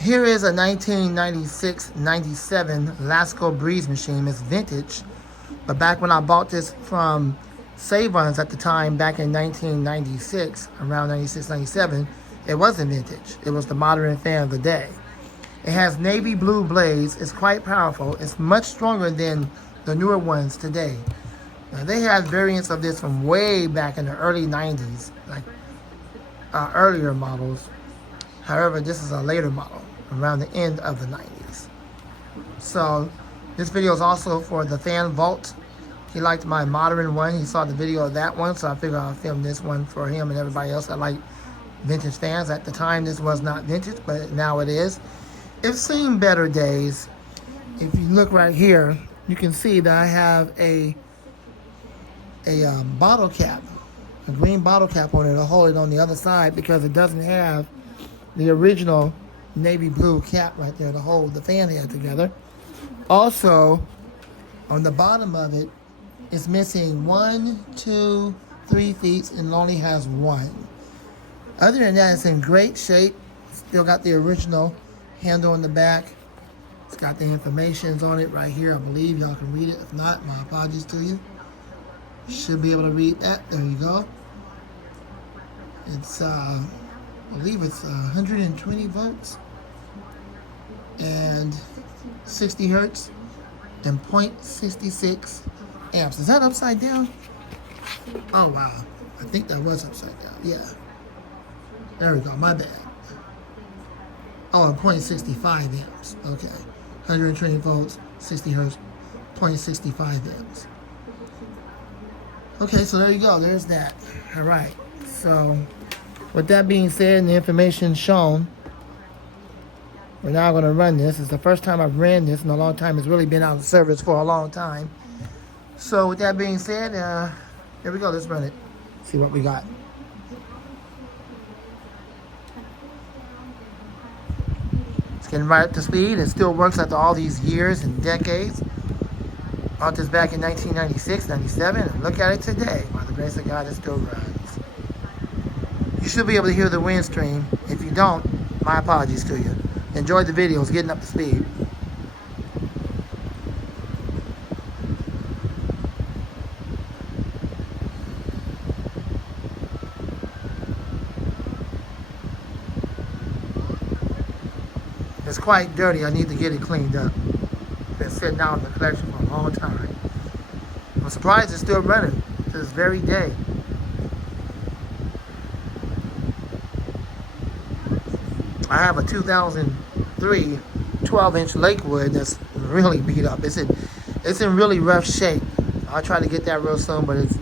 Here is a 1996-97 Lasko Breeze Machine. It's vintage, but back when I bought this from Savons at the time, back in 1996, around 96, 97, it wasn't vintage. It was the modern fan of the day. It has navy blue blades. It's quite powerful. It's much stronger than the newer ones today. Now, they had variants of this from way back in the early 90s, like earlier models. However, this is a later model, around the end of the 90s. So, this video is also for the fan vault. He liked my modern one. He saw the video of that one, so I figured I'll film this one for him and everybody else that like vintage fans. At the time, this was not vintage, but now it is. It's seen better days. If you look right here, you can see that I have a bottle cap, a green bottle cap on it. I'll hold it on the other side because it doesn't have the original navy blue cap right there to hold the fan head together. Also, on the bottom of it, it's missing 1, 2, 3 feet and only has 1. Other than that, it's in great shape. Still got the original handle in the back. It's got the information on it right here. I believe y'all can read it. If not, my apologies to you. Should be able to read that. There you go. It's, I believe it's 120 volts and 60 hertz and 0.66 amps. Is that upside down? Oh, wow. I think that was upside down. Yeah. There we go. My bad. Oh, 0.65 amps. Okay. 120 volts, 60 hertz, 0.65 amps. Okay, so there you go. There's that. All right. So, with that being said and the information shown, we're now going to run this. It's the first time I've ran this in a long time. It's really been out of service for a long time. So, with that being said, here we go. Let's run it. See what we got. It's getting right up to speed. It still works after all these years and decades. Bought this back in 1996, 97, and look at it today. By the grace of God, it still runs. You should be able to hear the wind stream. If you don't, my apologies to you. Enjoy the video. It's getting up to speed. It's quite dirty. I need to get it cleaned up. Been sitting out in the collection for a long time. I'm surprised it's still running to this very day. I have a 2003 12-inch Lakewood that's really beat up. It's in really rough shape. I'll try to get that real soon, but it's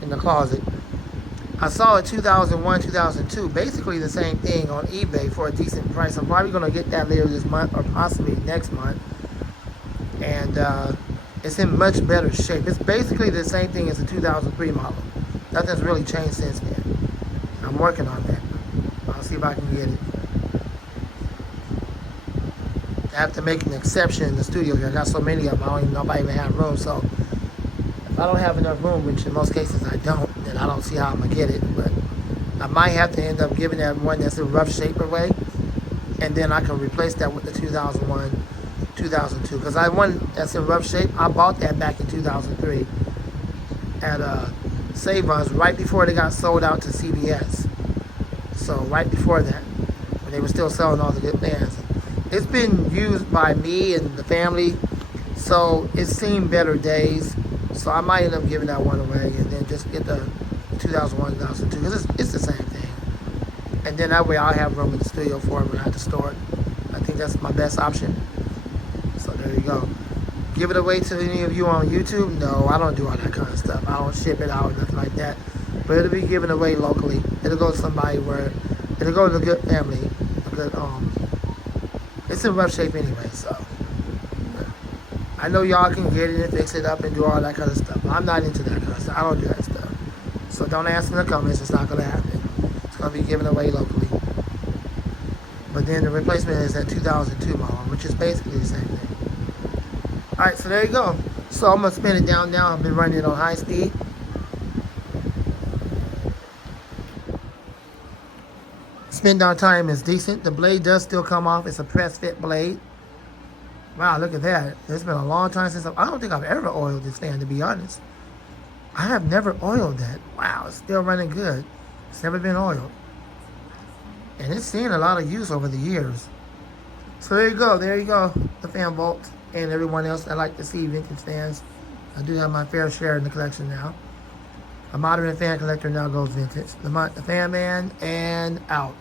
in the closet. I saw a 2001, 2002, basically the same thing on eBay for a decent price. I'm probably going to get that later this month or possibly next month. And it's in much better shape. It's basically the same thing as the 2003 model. Nothing's really changed since then. I'm working on that. I'll see if I can get it. I have to make an exception in the studio here. I got so many of them, I don't even know if I even have room. So if I don't have enough room, which in most cases I don't, then I don't see how I'm going to get it. But I might have to end up giving that one that's in rough shape away. And then I can replace that with the 2001, 2002. Because I one that's in rough shape, I bought that back in 2003 at Savons right before they got sold out to CBS. So right before that, when they were still selling all the good fans. It's been used by me and the family, so it's seen better days. So I might end up giving that one away and then just get the 2001, 2002, because it's the same thing. And then that way I'll have room in the studio for it when I have to store it. I think that's my best option. So there you go. Give it away to any of you on YouTube? No, I don't do all that kind of stuff. I don't ship it out, nothing like that. But it'll be given away locally. It'll go to somebody where, it'll go to a good family, a good, it's in rough shape anyway, so. I know y'all can get it and fix it up and do all that kind of stuff. I'm not into that kind of stuff. I don't do that stuff. So don't ask in the comments. It's not going to happen. It's going to be given away locally. But then the replacement is that 2002 model, which is basically the same thing. Alright, so there you go. So I'm going to spin it down now. I've been running it on high speed. spin down time is decent. The blade does still come off. It's a press fit blade. Wow, look at that. It's been a long time since I don't think I've ever oiled this fan, to be honest. I have never oiled that. Wow, it's still running good. It's never been oiled. And it's seen a lot of use over the years. So there you go. There you go. The fan bolt and everyone else that like to see vintage fans. I do have my fair share in the collection now. A modern fan collector now goes vintage. The fan man and out.